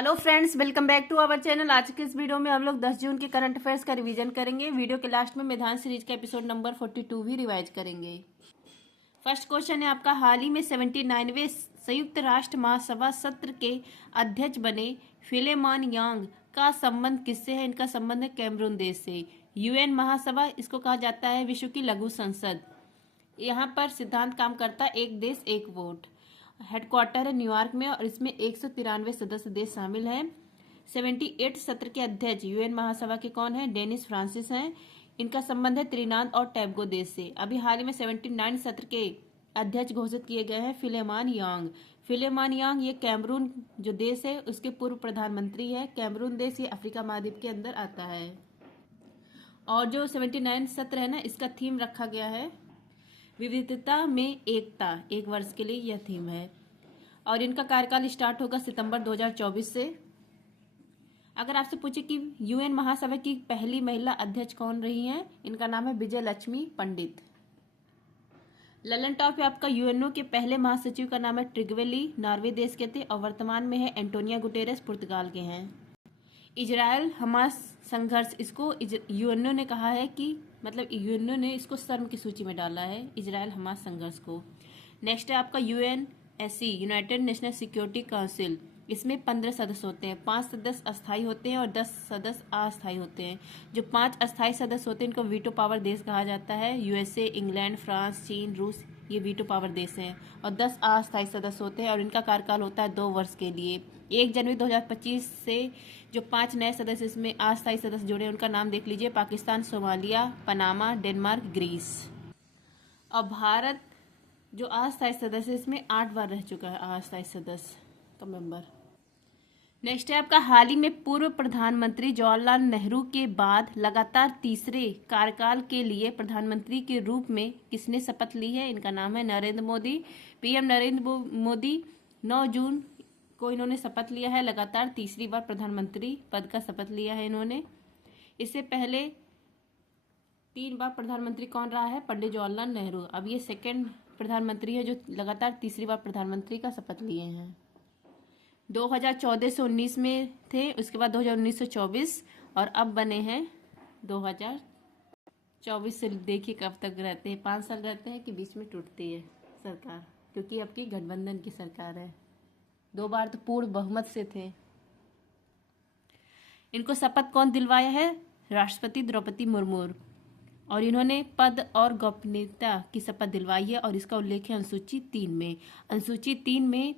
Hello friends, welcome back to our channel. आज के इस वीडियो में हम लोग 10 जून के करंट अफेयर्स का रिवीजन करेंगे। वीडियो के लास्ट में मैदान सीरीज का एपिसोड नंबर 42 भी रिवाइज करेंगे। फर्स्ट क्वेश्चन है आपका, हाल ही में 79वें संयुक्त राष्ट्र महासभा सत्र के अध्यक्ष बने फिलेमॉन यांग का संबंध किससे है? इनका संबंध है कैमरून देश से। यूएन महासभा, इसको कहा जाता है विश्व की लघु संसद। यहाँ पर सिद्धांत काम करता है एक देश एक वोट। हेडक्वार्टर है न्यूयॉर्क में और इसमें 193 सदस्य देश शामिल हैं। 78 सत्र के अध्यक्ष यूएन महासभा के कौन है? डेनिस फ्रांसिस हैं। इनका संबंध है त्रिनाद और टैबगो देश से। अभी हाल ही में 79 सत्र के अध्यक्ष घोषित किए गए हैं फिलेमॉन यांग। फिलेमॉन यांग ये कैमरून जो देश है उसके पूर्व प्रधानमंत्री है। कैमरून देश ये अफ्रीका महाद्वीप के अंदर आता है। और जो 79 सत्र है ना, इसका थीम रखा गया है विविधता में एकता। एक वर्ष के लिए यह थीम है और इनका कार्यकाल स्टार्ट होगा सितंबर 2024 से। अगर आपसे पूछे कि यूएन महासभा की पहली महिला अध्यक्ष कौन रही हैं, इनका नाम है विजय लक्ष्मी पंडित। ललन टॉप पे आपका यूएनओ के पहले महासचिव का नाम है ट्रिग्वे ली, नॉर्वे देश के थे और वर्तमान में है एंटोनिया गुटेरेस, पुर्तगाल के हैं। इजराइल हमास संघर्ष, इसको यूएनओ ने कहा है कि मतलब यूएनओ ने इसको शर्म की सूची में डाला है, इजराइल हमास संघर्ष को। नेक्स्ट है आपका UNSC, United national security council. इसमें 15 सदस्य होते हैं, 5 सदस्य अस्थायी होते हैं और 10 सदस्य अस्थायी होते हैं। जो 5 अस्थायी सदस्य होते हैं इनको वीटो पावर देश कहा जाता है। यूएसए, इंग्लैंड, फ्रांस, चीन, रूस ये वीटो पावर देश हैं। और 10 अस्थायी सदस्य होते हैं और इनका कार्यकाल होता है 2 वर्ष के लिए। 1 जनवरी 2025 से जो 5 नए सदस्य इसमें अस्थायी सदस्य जुड़े उनका नाम देख लीजिए, Pakistan, Somalia, Panama, Denmark, Greece. और भारत जो अस्थायी सदस्य इसमें 8 बार रह चुका है अस्थायी सदस्य का मेंबर। नेक्स्ट है आपका, हाल ही में पूर्व प्रधानमंत्री जवाहरलाल नेहरू के बाद लगातार तीसरे कार्यकाल के लिए प्रधानमंत्री के रूप में किसने शपथ ली है? इनका नाम है नरेंद्र मोदी। पीएम नरेंद्र मोदी 9 जून को इन्होंने शपथ लिया है। लगातार तीसरी बार प्रधानमंत्री पद का शपथ लिया है इन्होंने। इससे पहले 3 बार प्रधानमंत्री कौन रहा है? पंडित जवाहरलाल नेहरू। अब ये सेकंड प्रधानमंत्री है जो लगातार तीसरी बार प्रधानमंत्री का शपथ लिए हैं। 2014 से 19 में थे, उसके बाद 2019 से 24 और अब बने हैं 2024 से। देखिए कब तक रहते हैं, 5 साल रहते हैं कि बीच में टूटती है सरकार, क्योंकि अब की गठबंधन की सरकार है। 2 बार तो पूर्ण बहुमत से थे। इनको शपथ कौन दिलवाया है? राष्ट्रपति द्रौपदी मुर्मू। और इन्होंने पद और गोपनीयता की शपथ दिलवाई है और इसका उल्लेख है अनुसूची 3 में। अनुसूची 3 में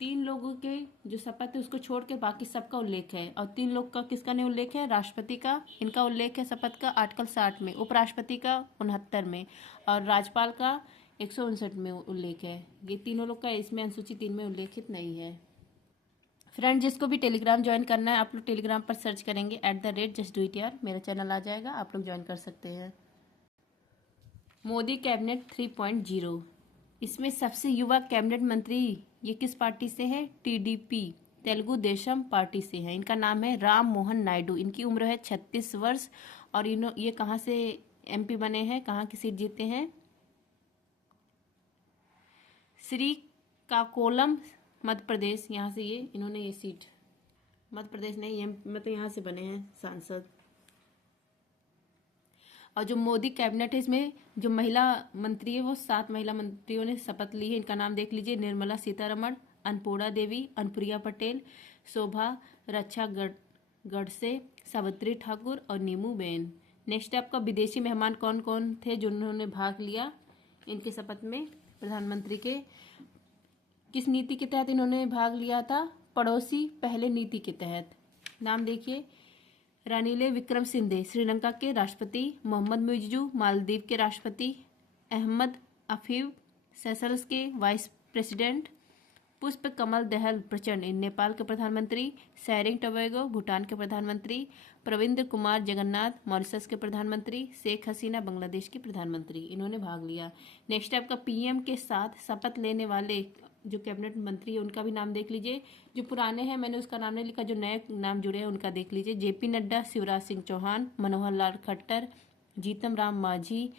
3 लोगों के जो शपथ है उसको छोड़ के बाकी सबका उल्लेख है। और 3 लोग का किसका नहीं उल्लेख है? राष्ट्रपति का, इनका उल्लेख है शपथ का आर्टिकल 60 में, उपराष्ट्रपति का 69 में और राज्यपाल का 159 में उल्लेख है। ये तीनों लोग का इसमें अनुसूची 3 में उल्लेखित नहीं है। फ्रेंड, जिसको भी टेलीग्राम ज्वाइन करना है आप लोग टेलीग्राम पर सर्च करेंगे @justdoityar, मेरा चैनल आ जाएगा, आप लोग ज्वाइन कर सकते हैं। मोदी कैबिनेट 3.0, इसमें सबसे युवा कैबिनेट मंत्री ये किस पार्टी से है? टीडीपी, तेलुगु देशम पार्टी से है। इनका नाम है राम मोहन नायडू। इनकी उम्र है 36 वर्ष और ये कहाँ से एमपी बने हैं, कहाँ की सीट जीते हैं? श्रीकाकुलम, मध्य प्रदेश। यहाँ से इन्होंने ये सीट, मध्य प्रदेश नहीं, मतलब यहाँ से बने हैं सांसद। और जो मोदी कैबिनेट है इसमें जो महिला मंत्री है वो 7 महिला मंत्रियों ने शपथ ली है। इनका नाम देख लीजिए, निर्मला सीतारमण, अन्नपूर्णा देवी, अनुप्रिया पटेल, शोभा रक्षा गढ़से, सावित्री ठाकुर और नीमू बेन। नेक्स्ट आपका, विदेशी मेहमान कौन कौन थे जिन्होंने भाग लिया इनके शपथ में? प्रधानमंत्री के किस नीति के तहत इन्होंने भाग लिया था? पड़ोसी पहले नीति के तहत। नाम देखिए, रानिल विक्रमसिंघे श्रीलंका के राष्ट्रपति, मोहम्मद मुइज़्ज़ू मालदीव के राष्ट्रपति, अहमद अफीफ सेशल्स के वाइस प्रेसिडेंट, पुष्प कमल दहल प्रचंड नेपाल के प्रधानमंत्री, सैरिंग टोबैगो भूटान के प्रधानमंत्री, प्रविंद्र कुमार जगन्नाथ मॉरिशस के प्रधानमंत्री, शेख हसीना बांग्लादेश के प्रधानमंत्री, इन्होंने भाग लिया। नेक्स्ट आपका, पीएम के साथ शपथ लेने वाले जो कैबिनेट मंत्री है उनका भी नाम देख लीजिए। जो पुराने हैं मैंने उसका नाम नहीं लिखा, जो नए नाम जुड़े हैं उनका देख लीजिए। जेपी नड्डा, शिवराज सिंह चौहान, मनोहर लाल खट्टर, जीतन राम मांझी,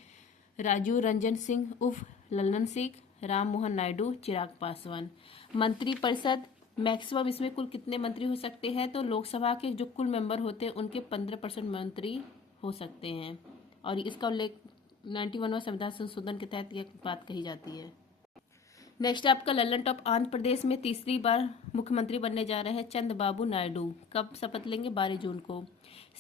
राजीव रंजन सिंह उर्फ ललन सिंह, राम मोहन नायडू, चिराग पासवान। मंत्रिपरिषद मैक्सिमम इसमें कुल कितने मंत्री हो सकते हैं, तो लोकसभा के जो कुल मेंबर होते हैं उनके 15% मंत्री हो सकते हैं, और इसका उल्लेख 91वां संविधान संशोधन के तहत यह बात कही जाती है। नेक्स्ट आपका लल्लन टॉप, आंध्र प्रदेश में तीसरी बार मुख्यमंत्री बनने जा रहे हैं चंद्रबाबू नायडू। कब शपथ लेंगे? 12 जून को।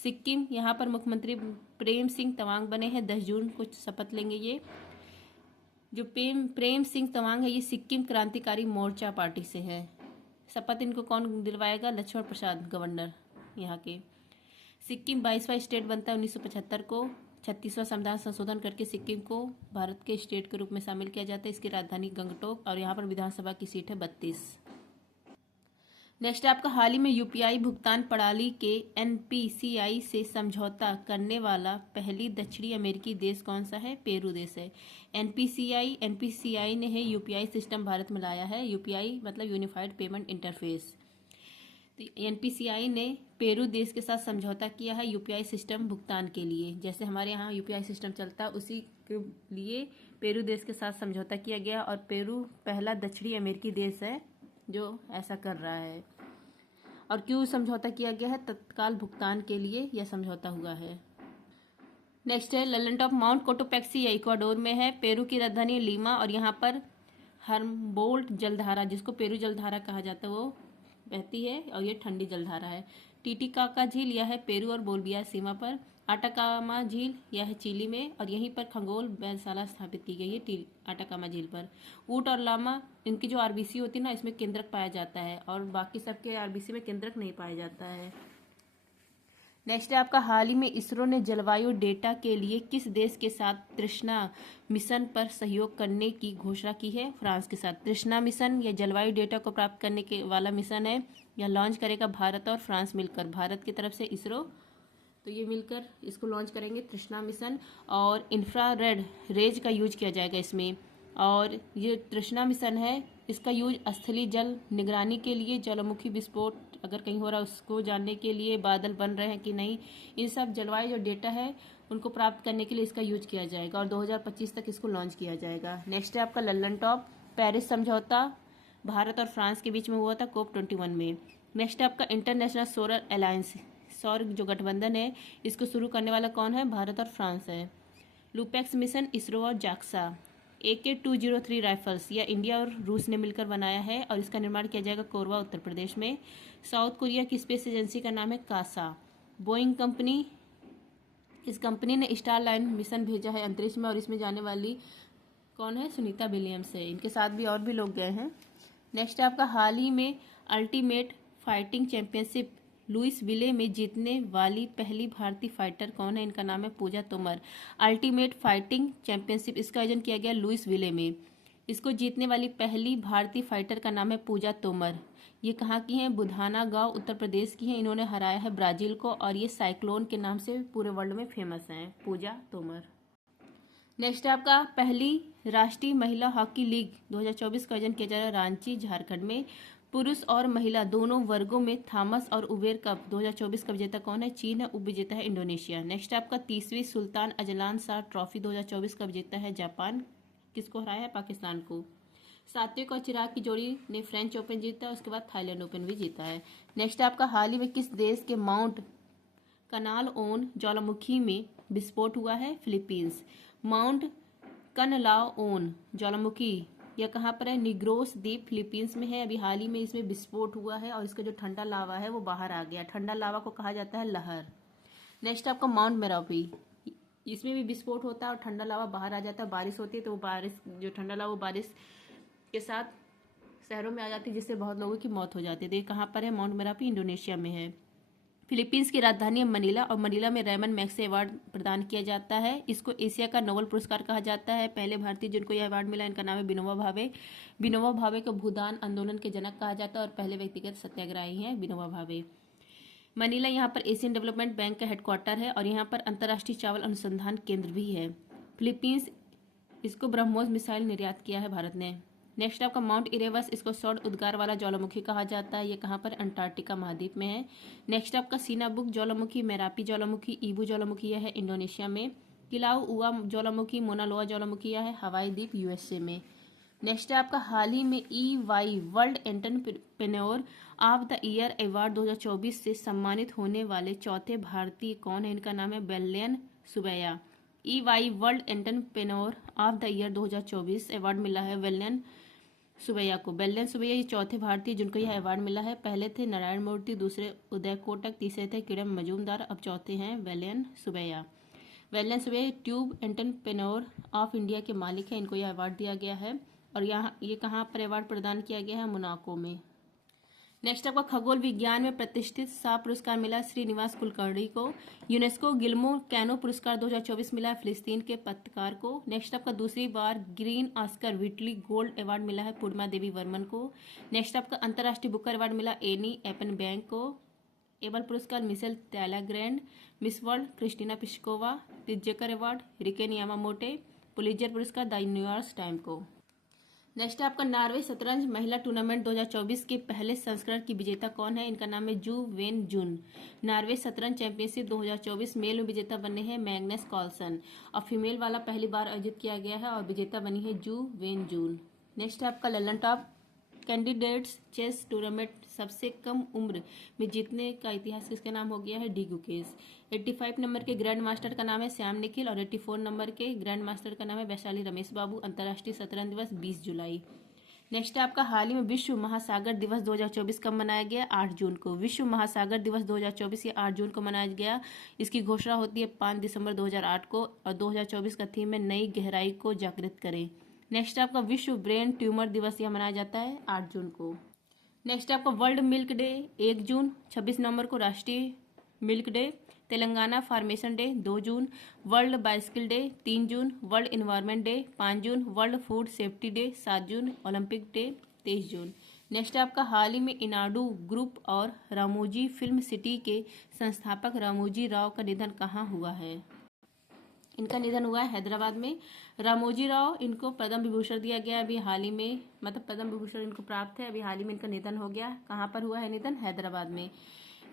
सिक्किम, यहाँ पर मुख्यमंत्री प्रेम सिंह तवांग बने हैं, 10 जून को शपथ लेंगे। ये जो प्रेम सिंह तवांग है ये सिक्किम क्रांतिकारी मोर्चा पार्टी से है। शपथ इनको कौन दिलवाएगा? लक्ष्मण प्रसाद, गवर्नर यहाँ के। सिक्किम 22वां स्टेट बनता है 1975 को। 36वां संविधान संशोधन करके सिक्किम को भारत के स्टेट के रूप में शामिल किया जाता है। इसकी राजधानी गंगटोक, और यहाँ पर विधानसभा की सीट है 32। नेक्स्ट आपका, हाल ही में यूपीआई भुगतान प्रणाली के एनपीसीआई से समझौता करने वाला पहली दक्षिणी अमेरिकी देश कौन सा है? पेरू देश है। एनपीसीआई ने है यूपीआई सिस्टम भारत में लाया है। यूपीआई मतलब यूनिफाइड पेमेंट इंटरफेस। तो एनपीसीआई ने पेरू देश के साथ समझौता किया है यूपीआई सिस्टम भुगतान के लिए। जैसे हमारे यहाँ यूपीआई सिस्टम चलता है उसी के लिए पेरू देश के साथ समझौता किया गया, और पेरू पहला दक्षिणी अमेरिकी देश है जो ऐसा कर रहा है। और क्यों समझौता किया गया है? तत्काल भुगतान के लिए यह समझौता हुआ है। नेक्स्ट है Lallan top, mount Cotopaxi Ecuador में है। पेरू की राजधानी लीमा, और यहाँ पर हम्बोल्ट जलधारा, जिसको पेरू जलधारा कहा जाता है, वो बहती है, और ये ठंडी जलधारा है। टिटिकाका झील यह है पेरू और बोलिविया सीमा पर। आटाकामा झील यह है चिली में, और यहीं पर खगोल वेधशाला स्थापित की गई है आटाकामा झील पर। ऊंट और लामा, इनकी जो आरबीसी होती है ना, इसमें केंद्रक पाया जाता है, और बाकी सबके आरबीसी में केंद्रक नहीं पाया जाता है। नेक्स्ट है आपका, हाल ही में इसरो ने जलवायु डेटा के लिए किस देश के साथ तृष्णा मिशन पर सहयोग करने की घोषणा की है? फ्रांस के साथ। तृष्णा मिशन यह जलवायु डेटा को प्राप्त करने के वाला मिशन है। यह लॉन्च करेगा भारत और फ्रांस मिलकर। भारत की तरफ से इसरो, तो ये मिलकर इसको लॉन्च करेंगे तृष्णा मिशन, और इंफ्रारेड रेज का यूज किया जाएगा इसमें। और ये तृष्णा मिशन है, इसका यूज स्थलीय जल निगरानी के लिए, ज्वालामुखी विस्फोट अगर कहीं हो रहा है उसको जानने के लिए, बादल बन रहे हैं कि नहीं, इन सब जलवायु जो डेटा है उनको प्राप्त करने के लिए इसका यूज किया जाएगा, और 2025 तक इसको लॉन्च किया जाएगा। नेक्स्ट है आपका लल्लन टॉप, पेरिस समझौता भारत और फ्रांस के बीच में हुआ था COP21 में। नेक्स्ट है आपका इंटरनेशनल सोलर अलायंस, सौर जो गठबंधन है, इसको शुरू करने वाला कौन है? भारत और फ्रांस है। लूपेक्स मिशन, इसरो और जाक्सा। AK-203 राइफल्स यह इंडिया और रूस ने मिलकर बनाया है, और इसका निर्माण किया जाएगा कोरबा, उत्तर प्रदेश में। साउथ कोरिया की स्पेस एजेंसी का नाम है कासा। बोइंग कंपनी, इस कंपनी ने स्टार लाइन मिशन भेजा है अंतरिक्ष में, और इसमें जाने वाली कौन है? सुनीता विलियम्स है। इनके साथ भी और भी लोग गए हैं। नेक्स्ट आपका, हाल ही में अल्टीमेट फाइटिंग चैंपियनशिप लुइसविले में जीतने वाली पहली भारतीय फाइटर कौन है? इनका नाम है पूजा तोमर। अल्टीमेट फाइटिंग चैंपियनशिप, इसका आयोजन किया गया लुइसविले में। इसको जीतने वाली पहली भारतीय फाइटर का नाम है पूजा तोमर। ये कहाँ की हैं? बुधाना गांव, उत्तर प्रदेश की हैं। इन्होंने हराया है ब्राजील को, और ये साइक्लोन के नाम से पूरे वर्ल्ड में फेमस हैं, पूजा तोमर। नेक्स्ट आपका, पहली राष्ट्रीय महिला हॉकी लीग 2024 का आयोजन किया जा रहा है रांची, झारखंड में। पुरुष और महिला दोनों वर्गों में थॉमस और उबेर कप 2024 का विजेता कौन है? चीन है। उप विजेता है इंडोनेशिया। नेक्स्ट आपका, 30वीं सुल्तान अजलान शाह ट्रॉफी 2024 का विजेता है जापान। किसको हराया है? पाकिस्तान को। सात्विक और चिराग की जोड़ी ने फ्रेंच ओपन जीता, उसके बाद थाईलैंड ओपन भी जीता है। नेक्स्ट आपका, हाल ही में किस देश के माउंट कनालओन ज्वालामुखी में विस्फोट हुआ है? फिलीपींस। माउंट कनलाओन ज्वालामुखी यह कहाँ पर है? निग्रोस द्वीप, फिलीपींस में है। अभी हाल ही में इसमें विस्फोट हुआ है, और इसका जो ठंडा लावा है वो बाहर आ गया। ठंडा लावा को कहा जाता है लहर। नेक्स्ट आपका, माउंट मेरापी, इसमें भी विस्फोट होता है और ठंडा लावा बाहर आ जाता है। बारिश होती है तो वो बारिश, जो ठंडा लावा, वो बारिश के साथ शहरों में आ जाती है, जिससे बहुत लोगों की मौत हो जाती है। तो ये कहाँ पर है? माउंट मेरापी, इंडोनेशिया में है। फिलीपींस की राजधानी है मनीला, और मनीला में रेमन मैग्सेसे अवार्ड प्रदान किया जाता है। इसको एशिया का नोबेल पुरस्कार कहा जाता है। पहले भारतीय जिनको यह अवार्ड मिला, इनका नाम है विनोबा भावे। विनोबा भावे को भूदान आंदोलन के जनक कहा जाता है, और पहले व्यक्तिगत सत्याग्रही हैं विनोबा भावे। मनीला यहाँ पर एशियन डेवलपमेंट बैंक का हेडक्वार्टर है, और यहाँ पर अंतर्राष्ट्रीय चावल अनुसंधान केंद्र भी है। फिलीपींस, इसको ब्रह्मोस मिसाइल निर्यात किया है भारत ने। नेक्स्ट आपका, माउंट इरेबस, इसको सौर उद्गार वाला ज्वालामुखी कहा जाता है। ये कहाँ पर? अंटार्कटिका महाद्वीप में है। नेक्स्ट आपका, सीनाबुक ज्वालामुखी, मेरापी ज्वालामुखी, ईबू ज्वालामुखी यह है इंडोनेशिया में। किलाउ उआ ज्वालामुखी, मोना लोआ ज्वालामुखी यह है हवाई द्वीप USA में। नेक्स्ट है आपका हाल ही में EY world entrepreneur of the year award 2024 से सम्मानित होने वाले चौथे भारतीय कौन है? इनका नाम है Vellayan Subbiah. EY world entrepreneur of the year 2024 award मिला है वेल्यन सुबैया को। वेल्यन सुबैया ये चौथे भारतीय जिनको यह अवार्ड मिला है। पहले थे नारायण मूर्ति, दूसरे उदय कोटक, तीसरे थे किरण मजूमदार, अब चौथे हैं Vellayan Subbiah. Vellayan Subbiah tube entrepreneur of India के मालिक हैं। इनको यह अवार्ड दिया गया है और यहाँ ये कहाँ पर अवार्ड प्रदान किया गया है? मोनाको में। नेक्स्ट आपका खगोल विज्ञान में प्रतिष्ठित सा पुरस्कार मिला श्रीनिवास कुलकर्णी को। यूनेस्को गिल्मो कैनो पुरस्कार 2024 मिला है फिलिस्तीन के पत्रकार को। नेक्स्ट आपका दूसरी बार green Oscar Whitley gold award मिला है पूर्णिमा देवी वर्मन को। नेक्स्ट आपका अंतर्राष्ट्रीय बुकर अवार्ड मिला एनी एपनबैंक को। एबल पुरस्कार Michel Talagrand. Miss World Krystyna Pyszkova. Pritzker award Riken Yamamoto. Pulitzer पुरस्कार द न्यूयॉर्क टाइम्स को। नेक्स्ट है आपका नॉर्वे शतरंज महिला टूर्नामेंट 2024 के पहले संस्करण की विजेता कौन है? इनका नाम है जू वेन जुन। नॉर्वे शतरंज चैंपियनशिप 2024 मेल में विजेता बने हैं मैग्नस कार्लसन और फीमेल वाला पहली बार आयोजित किया गया है और विजेता बनी है जू वेन जून। नेक्स्ट है आपका Lallantop candidates chess tournament सबसे कम उम्र में जीतने का इतिहास किसके नाम हो गया है? डी गुकेश। 85 नंबर के ग्रैंड मास्टर का नाम है श्याम निखिल और 84 नंबर के ग्रैंड मास्टर का नाम है वैशाली रमेश बाबू। अंतर्राष्ट्रीय शतरंज दिवस 20 जुलाई। नेक्स्ट है आपका हाल ही में विश्व महासागर दिवस 2024 कब मनाया गया? 8 जून को। विश्व महासागर दिवस 2024 ये 8 जून को मनाया गया। इसकी घोषणा होती है 5 दिसंबर 2008 को और 2024 का थीम है नई गहराई को जागृत करें। नेक्स्ट आपका विश्व ब्रेन ट्यूमर दिवस यह मनाया जाता है 8 जून को। नेक्स्ट आपका वर्ल्ड मिल्क डे 1 जून। 26 नवंबर को राष्ट्रीय milk day. Telangana formation day 2 जून। वर्ल्ड बाइसिकल डे 3 जून। वर्ल्ड इन्वायरमेंट डे 5 जून। वर्ल्ड फूड सेफ्टी डे 7 जून। ओलंपिक डे 23 जून। नेक्स्ट आपका हाल ही में इनाडू ग्रुप और रामोजी फिल्म सिटी के संस्थापक रामोजी राव का निधन कहाँ हुआ है? इनका निधन हुआ है हैदराबाद में। रामोजी राव इनको पद्म विभूषण दिया गया अभी हाल ही में, मतलब पद्म विभूषण इनको प्राप्त है। अभी हाल ही में इनका निधन हो गया। कहाँ पर हुआ है निधन? हैदराबाद में।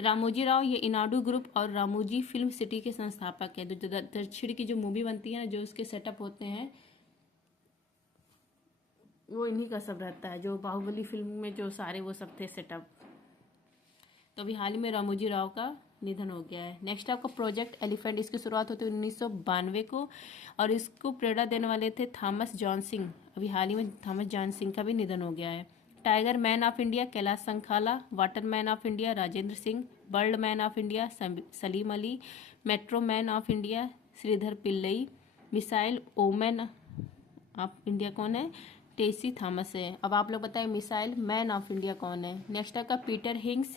रामोजी राव ये इनाडू ग्रुप और रामोजी फिल्म सिटी के संस्थापक है। दक्षिण की जो मूवी बनती है ना, जो उसके सेटअप होते हैं वो इन्हीं का सब रहता है। जो बाहुबली फिल्म में जो सारे वो सब थे सेटअप। तो अभी हाल ही में रामोजी राव का निधन हो गया है। नेक्स्ट आपका प्रोजेक्ट एलिफेंट, इसकी शुरुआत होती है 1992 को और इसको प्रेरणा देने वाले थे थॉमस जॉन सिंह। अभी हाल ही में थॉमस जॉन सिंह का भी निधन हो गया है। Tiger man of India Kailash Sankhala. Water man of India Rajendra Singh. Bird man of India Salim Ali. Metro man of India Sreedhar Pillai. Missile woman of India कौन है? टेसी थॉमस है। अब आप लोग बताएं मिसाइल मैन ऑफ इंडिया कौन है? नेक्स्ट आपका पीटर हिंग्स,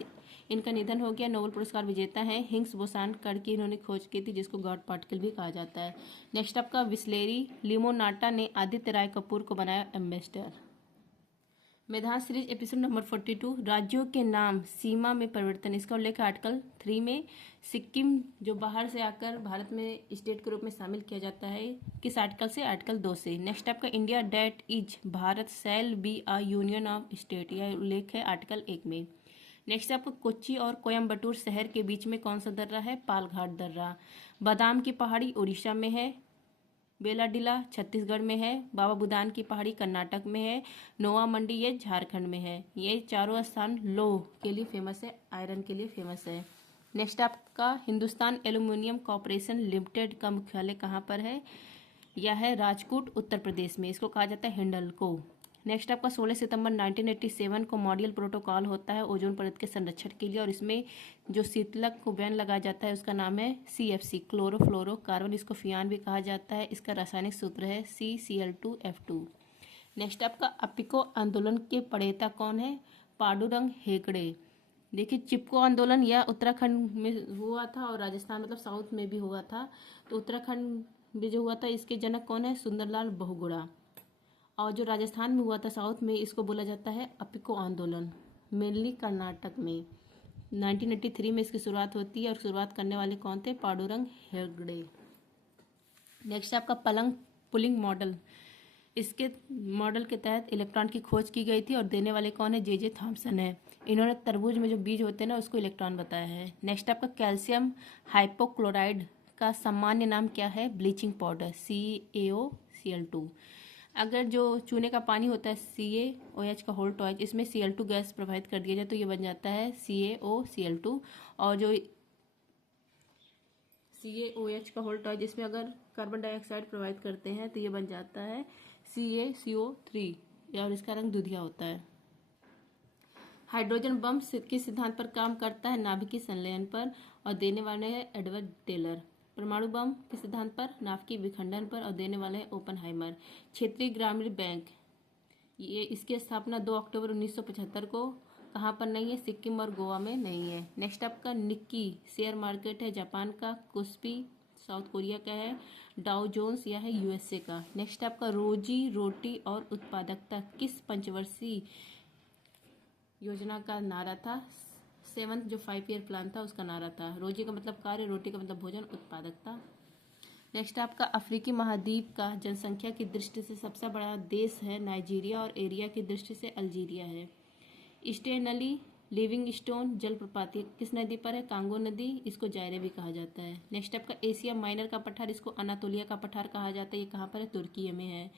इनका निधन हो गया। नोबेल पुरस्कार विजेता हैं। हिंग्स बोसान कण की इन्होंने खोज की थी जिसको गॉड पार्टिकल भी कहा जाता है। नेक्स्ट आपका विस्लेरी लिमोनाटा ने आदित्य राय कपूर को बनाया एम्बेसडर। मैदान सीरीज एपिसोड नंबर 42 राज्यों के नाम सीमा में परिवर्तन, इसका उल्लेख आर्टिकल 3 में। सिक्किम जो बाहर से आकर भारत में स्टेट के रूप में शामिल किया जाता है किस आर्टिकल से? आर्टिकल 2 से। नेक्स्ट आपका India that is Bharat shall be a union of state, यह उल्लेख है आर्टिकल 1 में। नेक्स्ट आपको कोच्चि और कोयम्बटूर शहर के बीच में कौन सा दर्रा है? पालघाट दर्रा। बादाम की पहाड़ी उड़ीसा में है। बेलाडिला छत्तीसगढ़ में है। बाबा बुदान की पहाड़ी कर्नाटक में है। नोवा मंडी ये झारखंड में है। ये चारों स्थान लौह के लिए फेमस है, आयरन के लिए फेमस है। नेक्स्ट आपका हिंदुस्तान एल्यूमिनियम कॉर्पोरेशन लिमिटेड का मुख्यालय कहाँ पर है? यह है राजकोट उत्तर प्रदेश में। इसको कहा जाता है हिंडल्को। नेक्स्ट आपका 16 सितंबर 1987 को मॉन्ट्रियल प्रोटोकॉल होता है ओजोन परत के संरक्षण के लिए और इसमें जो शीतलक को बैन लगाया जाता है उसका नाम है CFC क्लोरोफ्लोरोकार्बन, इसको फियान भी कहा जाता है। इसका रासायनिक सूत्र है CCl2F2। नेक्स्ट आपका अपिको आंदोलन के प्रणेता कौन है? पांडुरंग हेगड़े। देखिए चिपको आंदोलन यह उत्तराखंड में हुआ था और राजस्थान मतलब साउथ में भी हुआ था। तो उत्तराखंड में जो हुआ था इसके जनक कौन है? सुंदरलाल बहुगुणा। और जो राजस्थान में हुआ था साउथ में, इसको बोला जाता है अपिको आंदोलन, मेनली कर्नाटक में। 1983 में इसकी शुरुआत होती है और शुरुआत करने वाले कौन थे? पांडुरंग हेगड़े। नेक्स्ट आपका पलंग पुलिंग मॉडल, इसके मॉडल के तहत इलेक्ट्रॉन की खोज की गई थी और देने वाले कौन है? जे थॉमसन है। इन्होंने तरबूज में जो बीज होते हैं ना उसको इलेक्ट्रॉन बताया है। नेक्स्ट आपका कैल्शियम हाइपोक्लोराइड का सामान्य नाम क्या है? Bleaching powder CaOCl2। अगर जो चूने का पानी होता है CaOH का होल्ट OH, इसमें Cl2 गैस प्रवाहित कर दिया जाए तो ये बन जाता है CaOCl2। और जो CaOH का होल्ट OH, जिसमें अगर कार्बन डाइऑक्साइड प्रवाहित करते हैं तो ये बन जाता है CaCO3 और इसका रंग दूधिया होता है। हाइड्रोजन बम किस सिद्धांत पर काम करता है? नाभिकीय संलयन पर। और देने वाले हैं एडवर्ड टेलर। परमाणु बम किस सिद्धांत पर? नाभिकीय विखंडन पर। और देने वाले हैं ओपनहाइमर। क्षेत्रीय ग्रामीण बैंक, ये इसकी स्थापना 2 अक्टूबर 1975 को। कहाँ पर नहीं है? सिक्किम और गोवा में नहीं है। नेक्स्ट आपका निक्की शेयर मार्केट है जापान का। कुस्पी साउथ कोरिया का है। डाउ जोन्स यह है USA का। नेक्स्ट आपका रोजी रोटी और उत्पादकता किस पंचवर्षीय योजना का नारा था? 7th जो 5 ईयर प्लान था उसका नारा था। रोजी का मतलब कार्य, रोटी का मतलब भोजन, उत्पादकता। नेक्स्ट आपका अफ्रीकी महाद्वीप का जनसंख्या की दृष्टि से सबसे बड़ा देश है नाइजीरिया और एरिया की दृष्टि से अल्जीरिया है। स्टेनली लिविंगस्टोन जलप्रपात किस नदी पर है? कांगो नदी, इसको जायरे भी कहा जाता है। नेक्स्ट आपका एशिया माइनर का पठार, इसको अनातोलिया का पठार कहा जाता है। ये कहाँ पर है? तुर्की में है।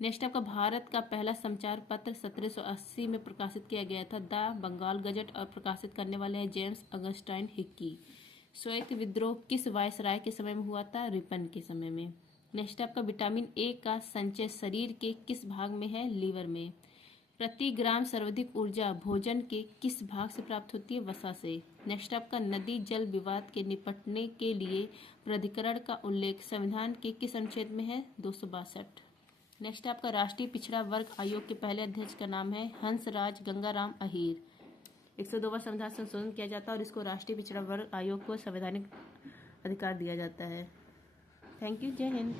नेक्स्ट आपका भारत का पहला समाचार पत्र 1780 में प्रकाशित किया गया था, द बंगाल गजट, और प्रकाशित करने वाले हैं जेम्स अगस्टाइन हिक्की। श्वेत विद्रोह किस वायसराय के समय में हुआ था? रिपन के समय में। नेक्स्ट आपका विटामिन ए का संचय शरीर के किस भाग में है? लीवर में। प्रति ग्राम सर्वाधिक ऊर्जा भोजन के किस भाग से प्राप्त होती है? वसा से। नेक्स्ट आपका नदी जल विवाद के निपटने के लिए प्राधिकरण का उल्लेख संविधान के किस अनुच्छेद में है? 262। नेक्स्ट आपका राष्ट्रीय पिछड़ा वर्ग आयोग के पहले अध्यक्ष का नाम है हंसराज गंगाराम अहीर। 102वां संविधान संशोधन किया जाता है और इसको राष्ट्रीय पिछड़ा वर्ग आयोग को संवैधानिक अधिकार दिया जाता है। Thank you. जय हिंद।